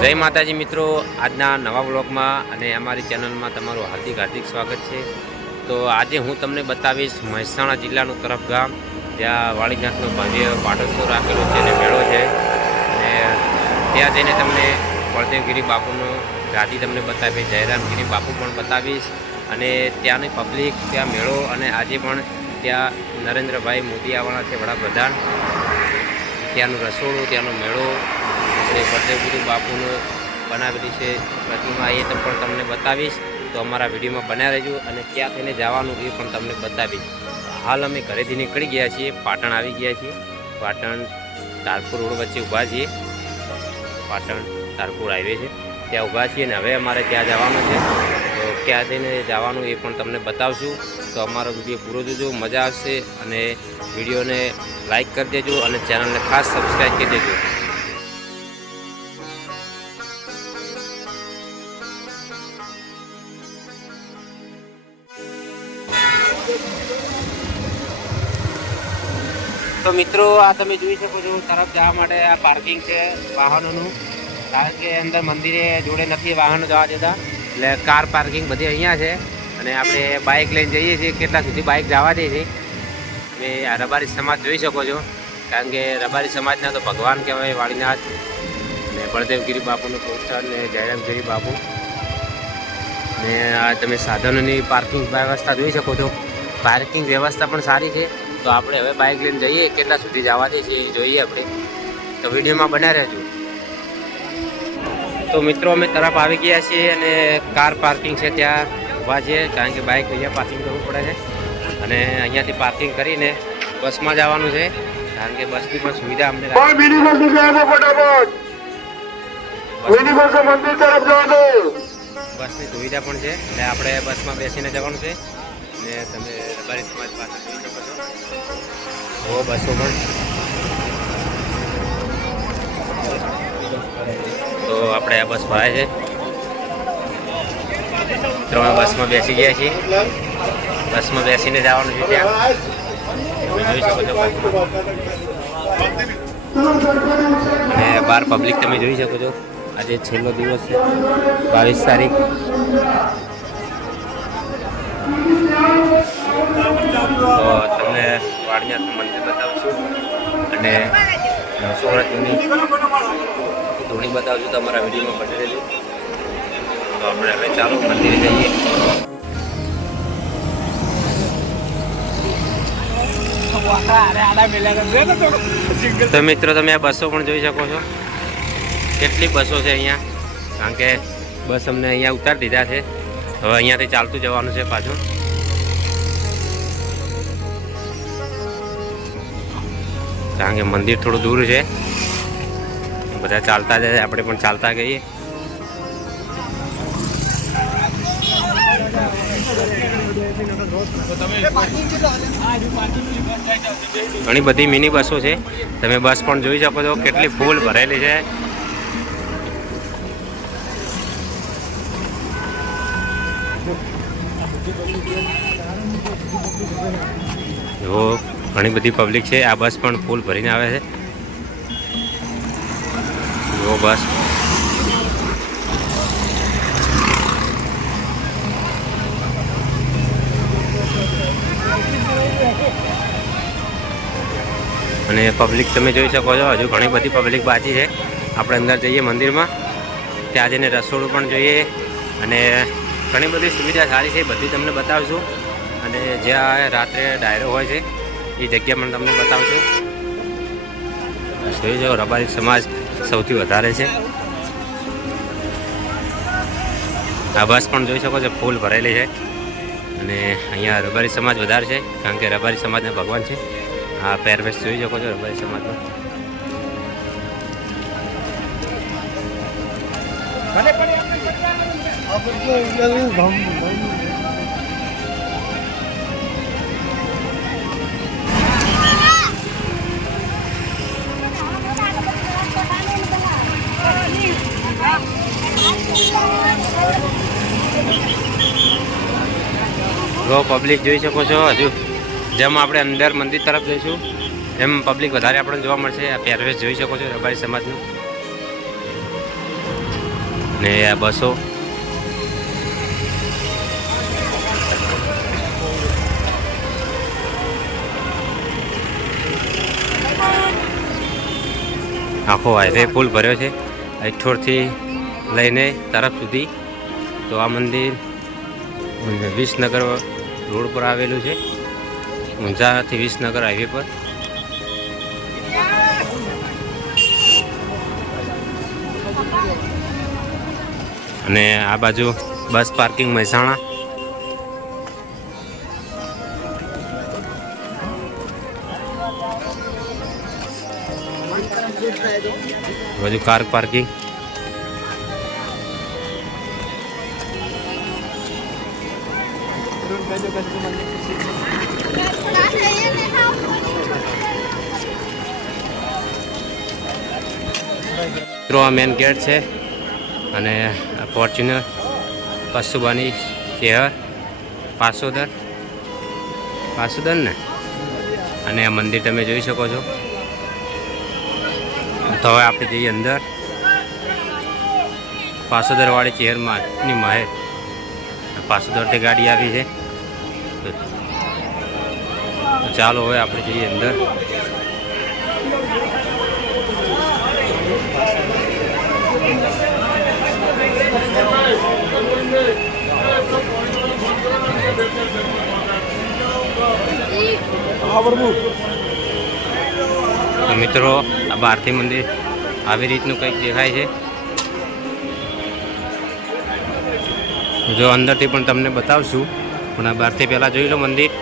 જય માતાજી મિત્રો, આજના નવા બ્લોગમાં અને અમારી ચેનલમાં તમારું હાર્દિક હાર્દિક સ્વાગત છે. તો આજે હું તમને બતાવીશ મહેસાણા જિલ્લાનું તરફ ગામ. ત્યાં વાળીનાથનો ભવ્ય પાટોત્સવ રાખેલો છે અને મેળો છે. અને ત્યાં જઈને તમને બળદેવગીરી બાપુનો ગાદી તમને બતાવીશ, જયરામગીરી બાપુ પણ બતાવીશ. અને ત્યાંની પબ્લિક ત્યાં મેળો અને આજે પણ ત્યાં નરેન્દ્રભાઈ મોદી આવવાના છે વડાપ્રધાન. ત્યાંનું રસોડું, ત્યાંનો મેળો અને બળદેવગીરી બાપુનો બનાવેલી છે. પ્રતિમા એ પણ તમને બતાવીશ. તો અમારા વિડીયોમાં બન્યા રહેજો અને ક્યાં થઈને જવાનું એ પણ તમને બતાવીશ. હાલ અમે ઘરેથી નીકળી ગયા છીએ. પાટણ આવી ગયા છીએ. પાટણ તારપુર રોડ વચ્ચે ઊભા છીએ. પાટણ તારપુર હાઈવે છે. ત્યાં ઊભા છીએ અને હવે અમારે ત્યાં જવાનું છે. તો ક્યાં થઈને જવાનું એ પણ તમને બતાવશું. તો અમારો વીડિયો પૂરો જોજો, મજા આવશે અને વિડીયોને લાઇક કરી દેજો અને ચેનલને ખાસ સબસ્ક્રાઈબ કરી દેજો. મિત્રો, આ તમે જોઈ શકો છો, તરફ જવા માટે આ પાર્કિંગ છે વાહનોનું. કારણ કે અંદર મંદિરે જોડે નથી વાહનો જવા દેતા. એટલે કાર પાર્કિંગ બધી અહીંયા છે. અને આપણે બાઇક લઈને જઈએ છીએ, કેટલા સુધી બાઇક જવા દે છે. તમે આ રબારી સમાજ જોઈ શકો છો. કારણ કે રબારી સમાજના તો ભગવાન કહેવાય, વાળીનાથ ને બળદેવગીરી બાપુનું પોસ્ટર ને જયરામગીરી બાપુ. ને આ તમે સાધનોની પાર્કિંગ વ્યવસ્થા જોઈ શકો છો. પાર્કિંગ વ્યવસ્થા પણ સારી છે. તો આપણે હવે બાઇક લઈને જઈએ. કેટલા સુધી જવા દે છે એ જોઈએ આપણે. તો વિડીયોમાં બન્યા રહેજો. તો મિત્રો અમે તરફ આવી ગયા છીએ અને કાર પાર્કિંગ છે ત્યાં ઊભા છીએ કારણ કે બાઇક અહીંયા પાર્કિંગ કરવું પડે છે. અને અહીંયાથી પાર્કિંગ કરીને બસમાં જવાનું છે કારણ કે બસની પણ સુવિધા અમને બસની સુવિધા પણ છે. એટલે આપણે બસમાં બેસીને જવાનું છે. ને તમે રબારી સમાજ પાસે છો બસો પણ તો આપણે આ બસ ભરાય છે. ત્રણ બસમાં બેસી ગયા છીએ. બસમાં બેસીને જવાનું છે ત્યાં. જોઈ શકો છો. અને બાર પબ્લિક તમે જોઈ શકો છો. આજે છેલ્લો દિવસ છે. બાવીસ તારીખ. તો મિત્રો તમે આ બસો પણ જોઈ શકો છો. કેટલી બસો છે અહીંયા? કારણ કે બસ અમને અહીંયા ઉતારી દીધા છે. હવે અહીંયાથી ચાલતું જવાનું છે પાછું. કારણ કે મંદિર થોડું દૂર છે. બધા ચાલતા જાય આપણે પણ ચાલતા ગઈએ. ઘણી બધી મિની બસો છે. તમે બસ પણ જોઈ શકો છો કેટલી ફૂલ ભરેલી છે. જો, ઘણી બધી પબ્લિક છે. આ બસ પણ ફૂલ ભરીને આવે છે. જો બસ. અને પબ્લિક તમે જોઈ શકો છો, હજુ ઘણી બધી પબ્લિક બાજી છે. આપણે અંદર જઈએ મંદિરમાં. ત્યાં જઈને રસોડું પણ જોઈએ. અને ઘણી બધી સુવિધા સારી છે, બધી તમને બતાવશું. અને જ્યાં રાત્રે ડાયરો હોય છે, એ જગ્યા પણ તમને બતાવશું. જોઈ જાઓ, રબારી સમાજ સૌથી વધારે છે. આ બસ પણ જોઈ શકો છો, ફૂલ ભરેલી છે. અને અહીંયા રબારી સમાજ વધારે છે, કારણ કે રબારી સમાજના ભગવાન છે. આ પહેરવેશ જોઈ શકો છો રબારી સમાજનો જો પબ્લિક જોઈ શકો છો. હજુ જેમ આપણે અંદર મંદિર તરફ જઈશું, એમ પબ્લિક વધારે આપણને જોવા મળશે. આ પહેરવેશ જોઈ શકો છો, રબારી સમાજનું. ને આ બસો. આખો હાઈવે ફૂલ ભર્યો છે. અઠોરથી લઈને તરફ સુધી. તો આ મંદિર, વિસનગર રોડ પર આવેલું છે. ઊંઝાથી વિસનગર હાઈવે પર. અને આ બાજુ બસ પાર્કિંગ મહેસાણા. બાજુ કાર પાર્કિંગ. મિત્રો, આ મેન ગેટ છે અને ફોર્ચ્યુનર કસ્તુબાની શહેર, પાસોદર. પાસોદર ને? અને આ મંદિર તમે જોઈ શકો છો. તો હવે આપણે જઈએ અંદર. પાસોદરવાળી ચેરમાં ની મહેર. પાસોદરથી ગાડી આવી છે. ચાલો હવે આપણે જઈએ અંદર. મિત્રો, આ ભારતી મંદિર આવી રીતનું કંઈક દેખાય છે. જો અંદરથી પણ તમને બતાવશું, પણ આ બહારથી પહેલાં જોઈ લો મંદિર.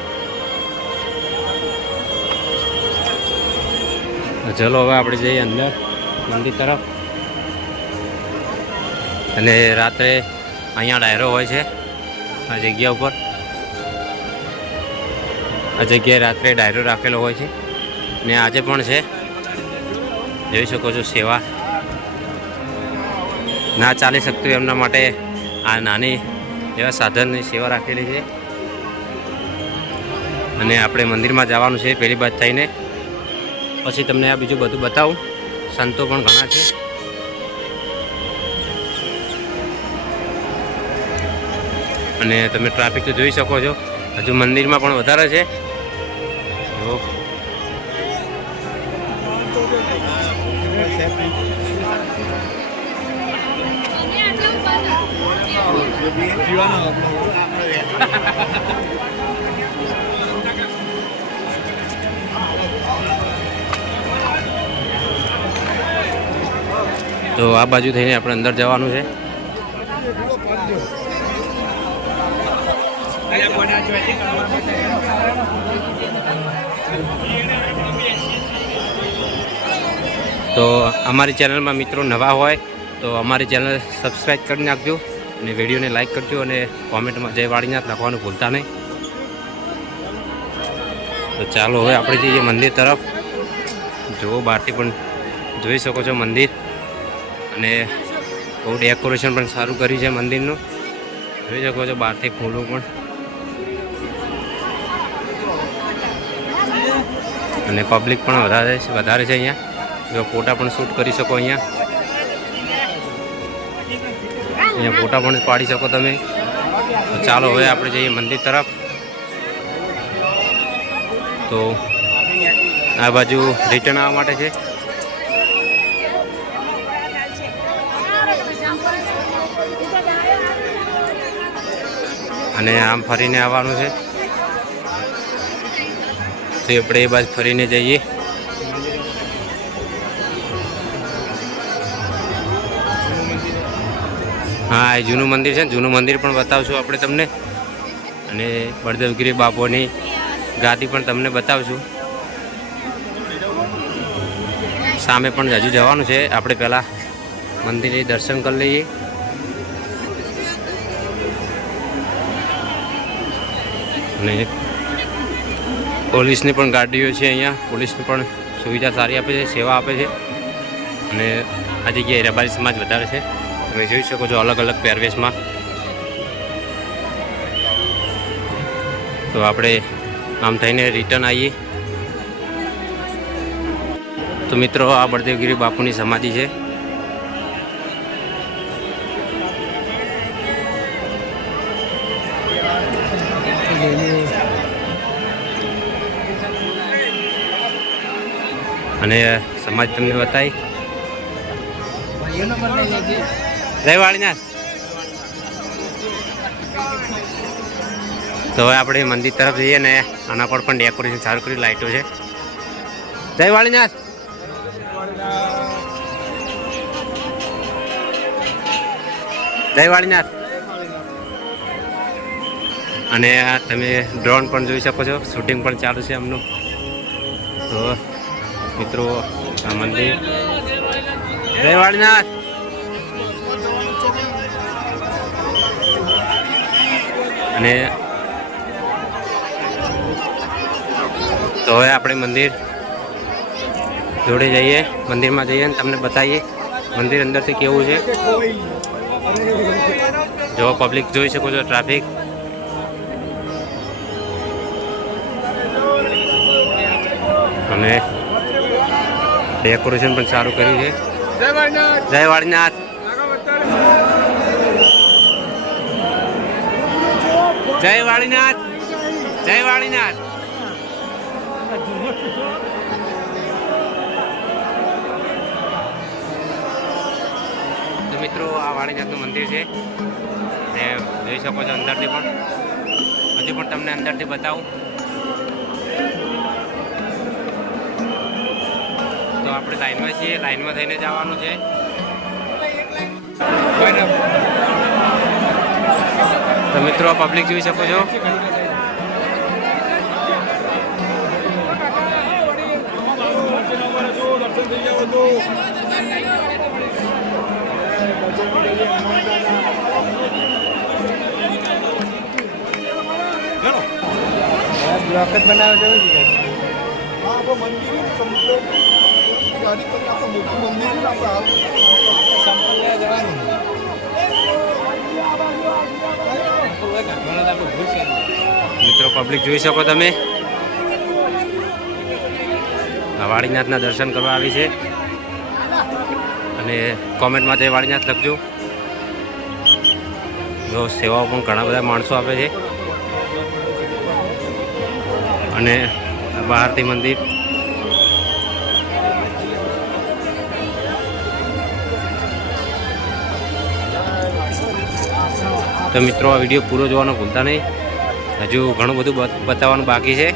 ચલો હવે આપણે જઈએ અંદર મંદિર તરફ. અને રાત્રે અહીંયા ડાયરો હોય છે, આ જગ્યા ઉપર. આ જગ્યાએ રાત્રે ડાયરો રાખેલો હોય છે. ને આજે પણ છે. જોઈ શકો છો સેવા. ના ચાલી શકતું એમના માટે આ નાની એવા સાધનની સેવા રાખેલી છે. અને આપણે મંદિરમાં જવાનું છે, પહેલી બાદ થઈને. પછી તમને આ બીજું બધું બતાવું. સંતો પણ ઘણા છે. અને તમે ટ્રાફિક તો જોઈ શકો છો. હજુ મંદિરમાં પણ વધારે છે. તો આ બાજુ થઈને આપણે અંદર જવાનું છે. તો અમારી ચેનલમાં મિત્રો નવા હોય તો અમારી ચેનલ સબસ્ક્રાઈબ કરી નાખજો અને વિડીયોને લાઈક કરજો અને કોમેન્ટમાં જય વાળીનાથ લખવાનું ભૂલતા નહીં. તો ચાલો હવે આપણે જઈએ મંદિર તરફ. જુઓ બહારથી પણ જોઈ શકો છો મંદિર. અને બહુ ડેકોરેશન પણ સારું કર્યું છે મંદિરનું. જોઈ શકો છો બહારથી ફૂલો પણ. અને પબ્લિક પણ વધારે છે વધારે છે અહીંયા. જો ફોટા પણ શૂટ કરી શકો અહીંયા. અહીંયા ફોટા પણ પાડી શકો તમે. તો ચાલો હવે આપણે જઈએ મંદિર તરફ. તો આ બાજુ રિટર્ન આવવા માટે છે. અને આમ ફરીને આવવાનું છે. તો આપણે એ બાજુ ફરીને જઈએ. હા, એ જૂનું મંદિર છે ને, જૂનું મંદિર પણ બતાવશું આપણે તમને. અને બળદેવગીરી બાપોની ગાદી પણ તમને બતાવશું. સામે પણ હજુ જવાનું છે. આપણે પહેલાં મંદિરે દર્શન કરી લઈએ. અને પોલીસની પણ ગાડીઓ છે અહીંયા. પોલીસની પણ સુવિધા સારી આપે છે, સેવા આપે છે. અને આ જગ્યાએ રબારી સમાજ વધારે છે. તમે જોઈ શકો છો અલગ અલગ પહેરવેશમાં. તો આપણે આમ થઈને રિટર્ન આવીએ. તો મિત્રો, આ બળદેવગીરી બાપુની સમાધિ છે. અને સમાજ તમને બતાવી. જય તો હવે આપણે મંદિર તરફ જઈએ ને આના પર પણ ડેકોરેશન સારું કરી લાઈટો છે. જય વાળીનાથ જય વાળીનાથ અને તમે ડ્રોન પણ જોઈ શકો છો શૂટિંગ પણ ચાલુ છે એમનું તો મિત્રો, આ મંદિર. જય વાળીનાથ. અને તો હવે આપણે મંદિર જોડે જઈએ, મંદિરમાં જઈએ અને તમને બતાવીએ મંદિર અંદરથી કેવું છે. જો પબ્લિક જોઈ શકો છો ટ્રાફિક અને ડેકોરેશન પણ સારું કર્યું છે. જય વાળીનાથ. જય વાળીનાથ. જય વાળીનાથ. મિત્રો આ વાળીનાથનું મંદિર છે. ને જોઈ શકો છો અંદરથી પણ. હજુ પણ તમને અંદરથી બતાવું. આપણે લાઈનમાં છીએ, લાઈનમાં થઈને જવાનું છે. તો મિત્રો પબ્લિક જોઈ શકો છો. બ્લોક જ બનાવવા જવું છે. હા આપણે મંદિર ગાડી કરી આપણે મોટું મંદિર આપણે સંપલ જવાનું મિત્રો પબ્લિક જોઈ શકો તમે. વાળીનાથના દર્શન કરવા આવી છે. અને કોમેન્ટમાં તે વાળીનાથ લખજો. જો સેવાઓ પણ ઘણા બધા માણસો આપે છે. અને બહારથી મંદિર તો મિત્રો, આ વીડિયો પૂરો જોવાનો ભૂલતા નહીં. હજુ ઘણું બધું બત- બતાવવાનું બાકી છે.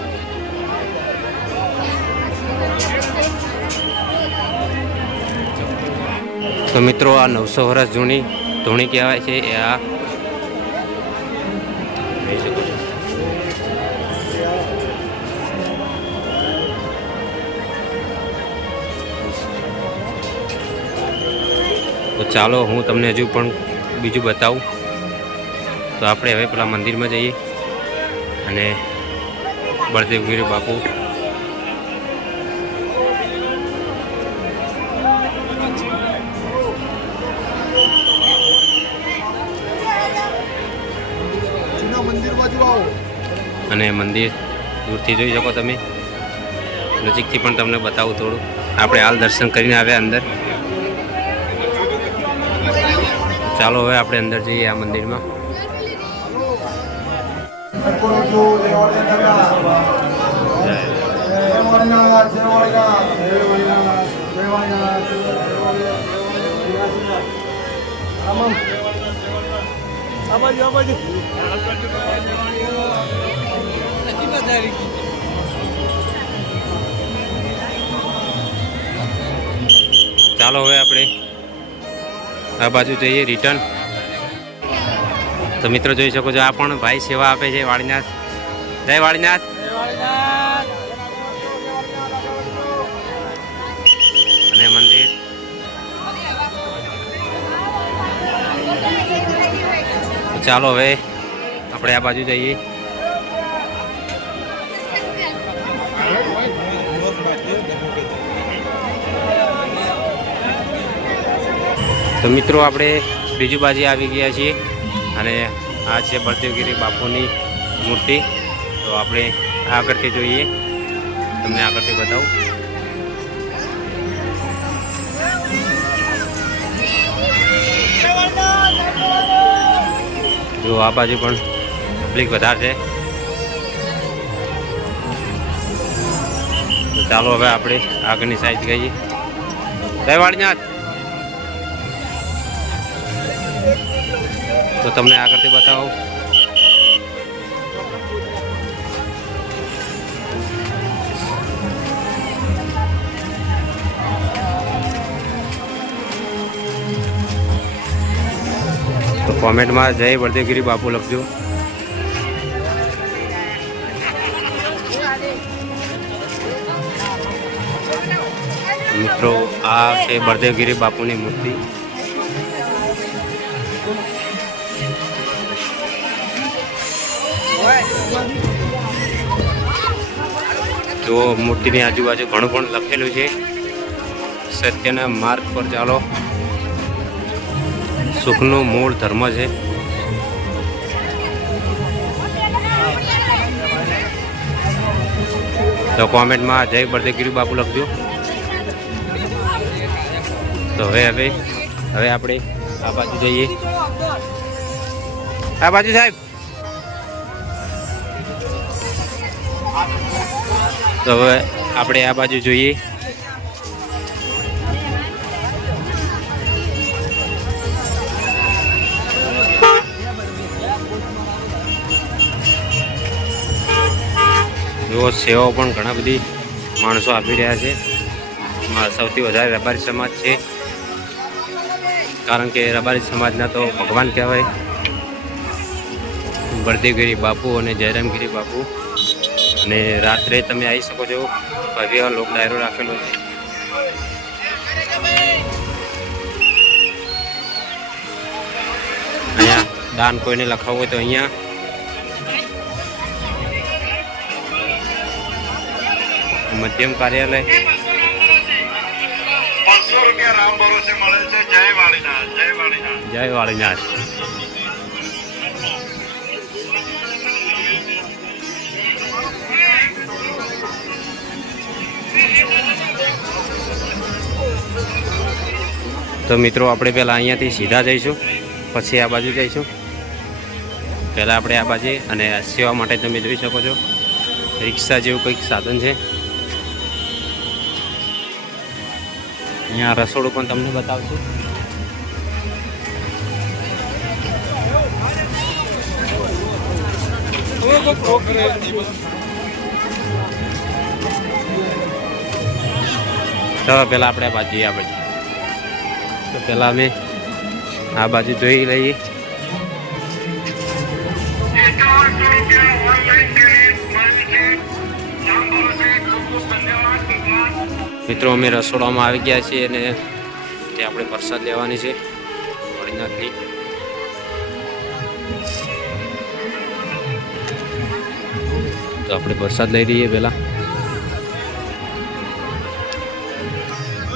તો મિત્રો, આ નવસો વર્ષ જૂની ધૂણી કહેવાય છે. એ આ તો ચાલો હું તમને હજુ પણ બીજું બતાવું. તો આપણે હવે પેલા મંદિરમાં જઈએ. અને બાપુ. મંદિર બાજુ આવો. અને મંદિર દૂરથી જોઈ શકો તમે. નજીકથી પણ તમને બતાવું થોડું. આપણે હાલ દર્શન કરીને આવ્યા અંદર. ચાલો હવે આપણે અંદર જઈએ આ મંદિરમાં. કરો છો જય વાળીનાથ જય વાળીનાથ જય વાળીનાથ જય વાળીનાથ જય વાળીનાથ જય વાળીનાથ આમાં આ બાજુ આ બાજુ ચાલો હવે આપણે આ બાજુ જઈએ રિટર્ન તો મિત્રો જોઈ શકો છો, આ પણ ભાઈ સેવા આપે છે, વાળીનાથ. જય વાળીનાથ. અને મંદિર. ચાલો હવે આપણે આ બાજુ જઈએ. તો મિત્રો આપણે બીજું બાજુ આવી ગયા છીએ. અને આ છે બળદેવગીરી બાપુની મૂર્તિ. તો આપણે આગળથી જોઈએ. તમને આગળથી બતાવું. જો આ બાજુ પણ પબ્લિક વધારે છે. ચાલો હવે આપણે આગળની સાઈડ કહીએ જય વાળનાથ તો તમને આગળથી બતાવો. તો કોમેન્ટમાં જય બળદેવગીરી બાપુ લખજો. મિત્રો, આ છે બળદેવગીરી બાપુની મૂર્તિ. જો મૂર્તિની આજુબાજુ ઘણું પણ લખેલું છે. સત્યના માર્ગ પર ચાલો. સુખનો મૂળ ધર્મ છે. તો કોમેન્ટમાં જય બળદેવગીરી બાપુ લખજો. તો હવે હવે હવે આપણે આ બાજુ જઈએ. આ બાજુ સાહેબ. તો હવે આપણે આ બાજુ જોઈએ. જો સેવાઓ પણ ઘણા બધી માણસો આપી રહ્યા છે. સૌથી વધારે રબારી સમાજ છે. કારણ કે રબારી સમાજના તો ભગવાન કહેવાય. બળદેવગીરી બાપુ અને જયરામગીરી બાપુ. અને રાત્રે તમે આવી શકો છો. ભવ્ય લોક ડાયરો રાખેલો છે. અહીંયા દાન કોઈને લખાવવું હોય તો અહીંયા. મધ્યમ કાર્યાલય. જય વાળીનાથ જય વાળીનાથ. જય વાળીનાથ. તો મિત્રો, આપણે પહેલાં અહીંયાથી સીધા જઈશું, પછી આ બાજુ જઈશું. પહેલાં આપણે આ બાજુ અને સેવા માટે તમે જોઈ શકો છો, રિક્ષા જેવું કંઈક સાધન છે. અહીંયા રસોડું પણ તમને બતાવશું. ચાલો, પહેલાં આપણે બાજુ આ બાજુ તો પહેલાં અમે આ બાજુ જોઈ લઈએ. મિત્રો, અમે રસોડામાં આવી ગયા છીએ અને તે આપણે પ્રસાદ લેવાની છે. ભોળીનાથની તો આપણે પ્રસાદ લઈ લઈએ પહેલા.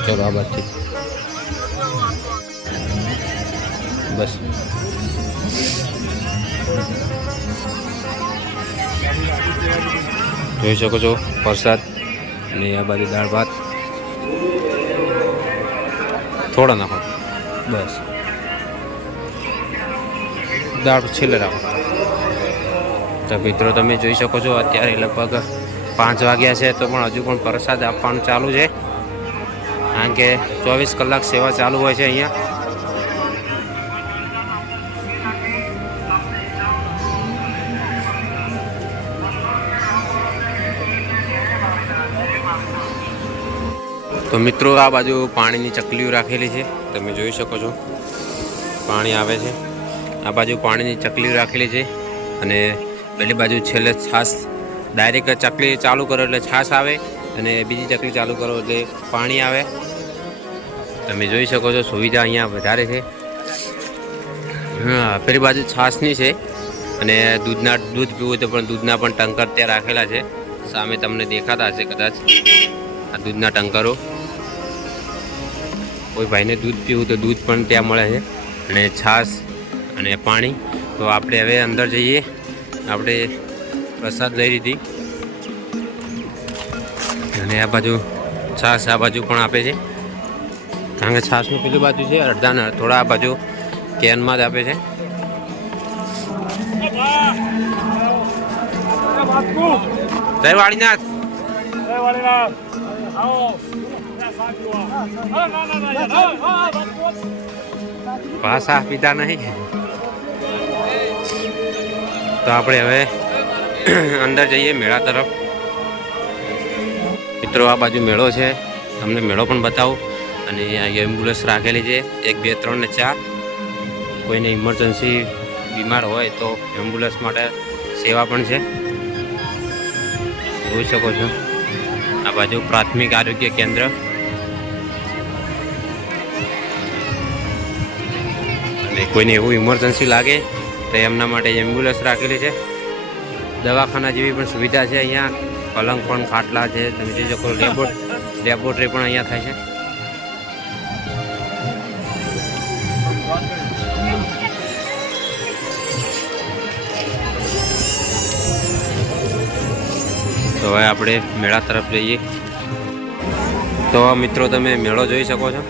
ચલો, આ બસ. જોઈ શકો છો પ્રસાદ અને આ બાજુ દાળ ભાત. થોડા નાખો. બસ. દાળ છેલ્લે રાખો. તો મિત્રો, તમે જોઈ શકો છો, અત્યારે લગભગ પાંચ વાગ્યા છે, તો પણ હજુ પણ પ્રસાદ આપવાનું ચાલુ છે. કે ચોવીસ કલાક સેવા ચાલુ હોય છે અહીંયા. તો મિત્રો, આ બાજુ પાણીની ચકલીઓ રાખેલી છે. તમે જોઈ શકો છો. પાણી આવે છે. આ બાજુ પાણીની ચકલીઓ રાખેલી છે અને પેલી બાજુ છેલ્લે છાશ ડાયરેક્ટ ચકલી ચાલુ કરો એટલે છાશ આવે અને બીજી ચકલી ચાલુ કરો એટલે પાણી આવે. તમે જોઈ શકો છો, સુવિધા અહીંયા વધારે છે. હા, પેલી બાજુ છાશની છે અને દૂધના, દૂધ પીવું તો પણ દૂધના પણ ટંકર ત્યાં રાખેલા છે. સામે તમને દેખાતા હશે કદાચ. આ દૂધના ટંકરો. કોઈ ભાઈને દૂધ પીવું તો દૂધ પણ ત્યાં મળે છે અને છાશ અને પાણી. તો આપણે હવે અંદર જઈએ. આપણે પ્રસાદ લઈ લીધી. અને આ બાજુ છાશ આ બાજુ પણ આપે છે. કારણ કે છાસનું પેલી બાજુ છે, અડધાને, થોડા આ બાજુ કેનમાં જ આપે છે. જય વાળીનાથ. ભાષા પીતા નહીં. તો આપણે હવે અંદર જઈએ મેળા તરફ. મિત્રો, આ બાજુ મેળો છે. તમને મેળો પણ બતાવું. અને અહીંયા એમ્બ્યુલન્સ રાખેલી છે. એક, બે, ત્રણ ને ચાર. કોઈને ઇમરજન્સી બીમાર હોય તો એમ્બ્યુલન્સ માટે સેવા પણ છે. જોઈ શકો છો. આ બાજુ પ્રાથમિક આરોગ્ય કેન્દ્ર. અને કોઈને એવું ઇમરજન્સી લાગે તો એમના માટે એમ્બ્યુલન્સ રાખેલી છે. દવાખાના જેવી પણ સુવિધા છે અહીંયા. પલંગ પણ ખાટલા છે. તમે જોઈ શકો લેબોરેટરી પણ અહીંયા થાય છે. હવે આપણે મેળા તરફ જઈએ. તો મિત્રો તમે મેળો જોઈ શકો છો.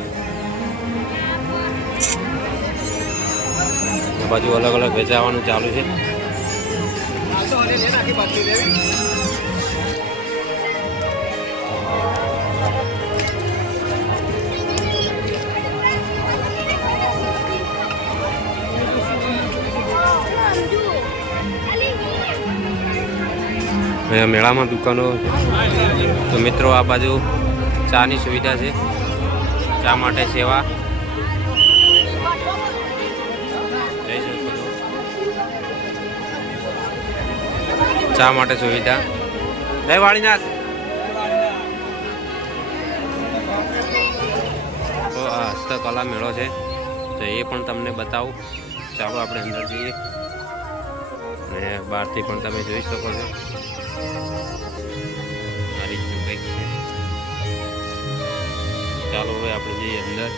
બાજુ અલગ અલગ વેચાવાનું ચાલુ છે. અહીંયા મેળામાં દુકાનો તો મિત્રો આ બાજુ ચાની સુવિધા છે. ચા માટે સેવા. ચા માટે સુવિધા. જય વાળીનાથ. હસ્તકલા મેળો છે. તો એ પણ તમને બતાવું. ચાલો આપણે અંદર જઈએ. અને બહારથી પણ તમે જોઈ શકો છો. આ રીતનું કંઈક છે ચાલો હવે આપણે જઈએ અંદર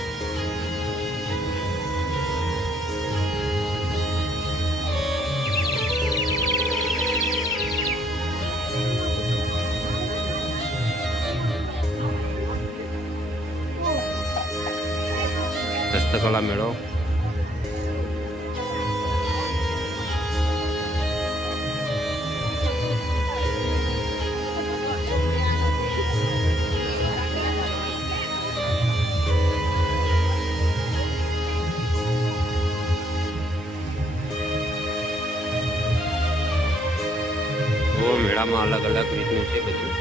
હસ્તકલા મેળો ઓ મેળામાં અલગ અલગ રીતનું છે બધું.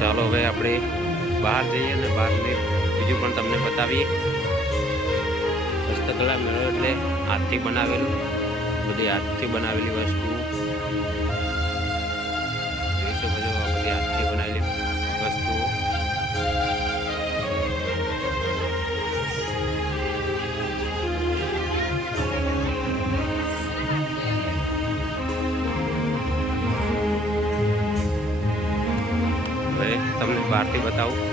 ચાલો હવે આપણે બહાર જઈએ અને બહારની બીજું પણ તમને બતાવીએ. હસ્તકલા મેળો એટલે હાથથી બનાવેલું. બધી હાથથી બનાવેલી વસ્તુ. જોઈ શકો છો બધી હાથથી બનાવેલી વસ્તુઓ. તમને બહારથી બતાવું.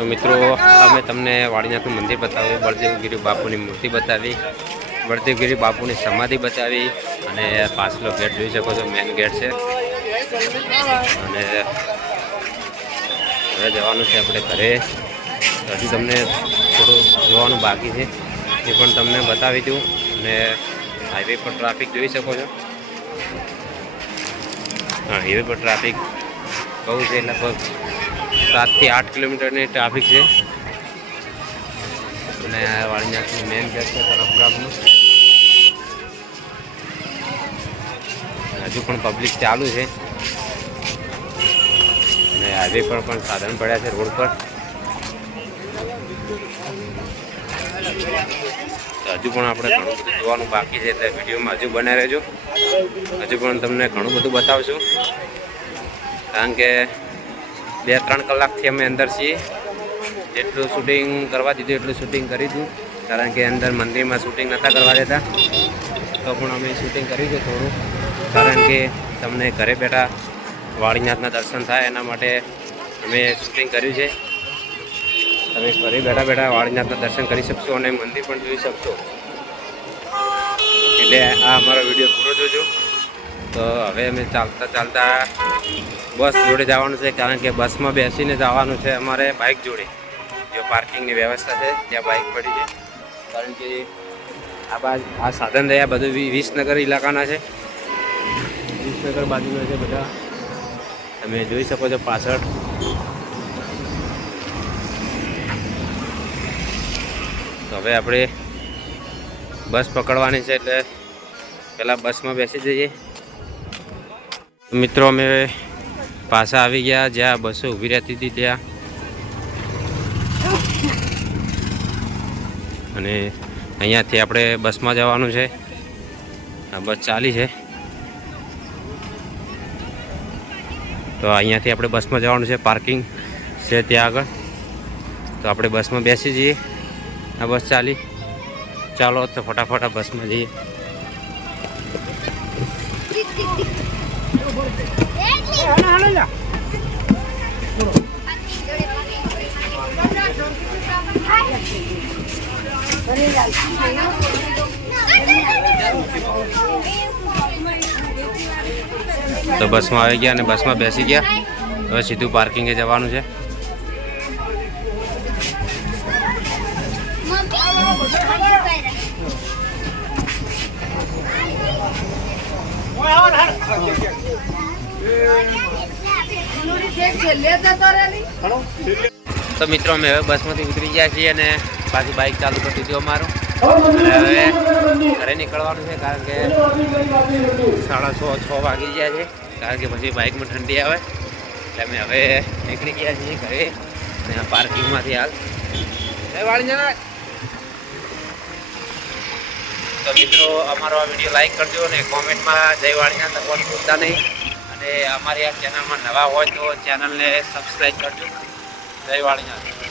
તો મિત્રો, અમે તમને વાડીનાથનું મંદિર બતાવ્યું, બળદેવગીરી બાપુની મૂર્તિ બતાવી, બળદેવગીરી બાપુની સમાધિ બતાવી અને પાછલો ગેટ જોઈ શકો છો મેઇન ગેટ છે. અને હવે જવાનું છે આપણે ઘરે. હજુ તમને થોડું જોવાનું બાકી છે, એ પણ તમને બતાવી દઉં. અને હાઈવે પર ટ્રાફિક જોઈ શકો છો. હા હાઈવે પર ટ્રાફિક બહુ છે, લગભગ સાતથી આઠ કિલોમીટરની ટ્રાફિક છે. અને આ મેન ગેટ છે તરફ ગામનું. હજુ પણ પબ્લિક ચાલુ છે. અને હાઈવે પર પણ સાધન પડ્યા છે રોડ પર. હજુ પણ આપણે ઘણું બધું જોવાનું બાકી છે એટલે વિડીયોમાં હજુ બનાવી રહેજો. હજુ પણ તમને ઘણું બધું બતાવશું. કારણ કે બે ત્રણ કલાકથી અમે અંદર છીએ. જેટલું શૂટિંગ કરવા દીધું, એટલું શૂટિંગ કરી દીધું. કારણ કે અંદર મંદિરમાં શૂટિંગ નહોતા કરવા દેતા. તો પણ અમે શૂટિંગ કર્યું છે થોડું. કારણ કે તમને ઘરે બેઠા વાળીનાથના દર્શન થાય એના માટે અમે શૂટિંગ કર્યું છે. તમે ઘરે બેઠા બેઠા વાળીનાથના દર્શન કરી શકશો અને મંદિર પણ જોઈ શકશો. એટલે આ અમારો વીડિયો પૂરો જોજો. તો હવે અમે ચાલતા ચાલતા બસ જોડે જવાનું છે કારણ કે બસમાં બેસીને જવાનું છે અમારે બાઇક જોડે. જો પાર્કિંગની વ્યવસ્થા છે ત્યાં બાઇક પડી છે. કારણ કે આ બાજુ આ સાધન રહ્યા બધું વિસનગર ઇલાકાના છે. વિસનગર બાજુના છે બધા. તમે જોઈ શકો છો પાછળ. તો હવે આપણે બસ પકડવાની છે એટલે પહેલાં બસમાં બેસી જઈએ. મિત્રો, અમે પાછા આવી ગયા, જ્યાં બસો ઊભી રહેતી હતી ત્યાં. અને અહીંયાથી આપણે બસમાં જવાનું છે. આ બસ ચાલી છે. તો અહીંયાથી આપણે બસમાં જવાનું છે, પાર્કિંગ છે ત્યાં આગળ. તો આપણે બસમાં બેસી જઈએ. આ બસ ચાલી. ચાલો તો ફટાફટ આ બસમાં જઈએ. તો બસમાં આવી ગયા અને બસમાં બેસી ગયા. હવે સીધું પાર્કિંગે જવાનું છે. તો મિત્રો અમે હવે બસમાંથી ઉતરી ગયા છીએ અને પાછી બાઇક ચાલુ કરી દીધું અમારું. અને હવે ઘરે નીકળવાનું છે કારણ કે સાડા છ છ વાગી ગયા છે કારણ કે પછી બાઇકમાં ઠંડી આવે. એટલે અમે હવે નીકળી ગયા છીએ ઘરે અને પાર્કિંગમાંથી હાલ. તો મિત્રો અમારો આ વીડિયો લાઈક કરજો અને કોમેન્ટમાં જય વાળીનાથ લખવાનું ભૂલતા નહીં. અને અમારી આ ચેનલમાં નવા હોય તો ચેનલને સબસ્ક્રાઈબ કરજો. જય વાળીનાથ.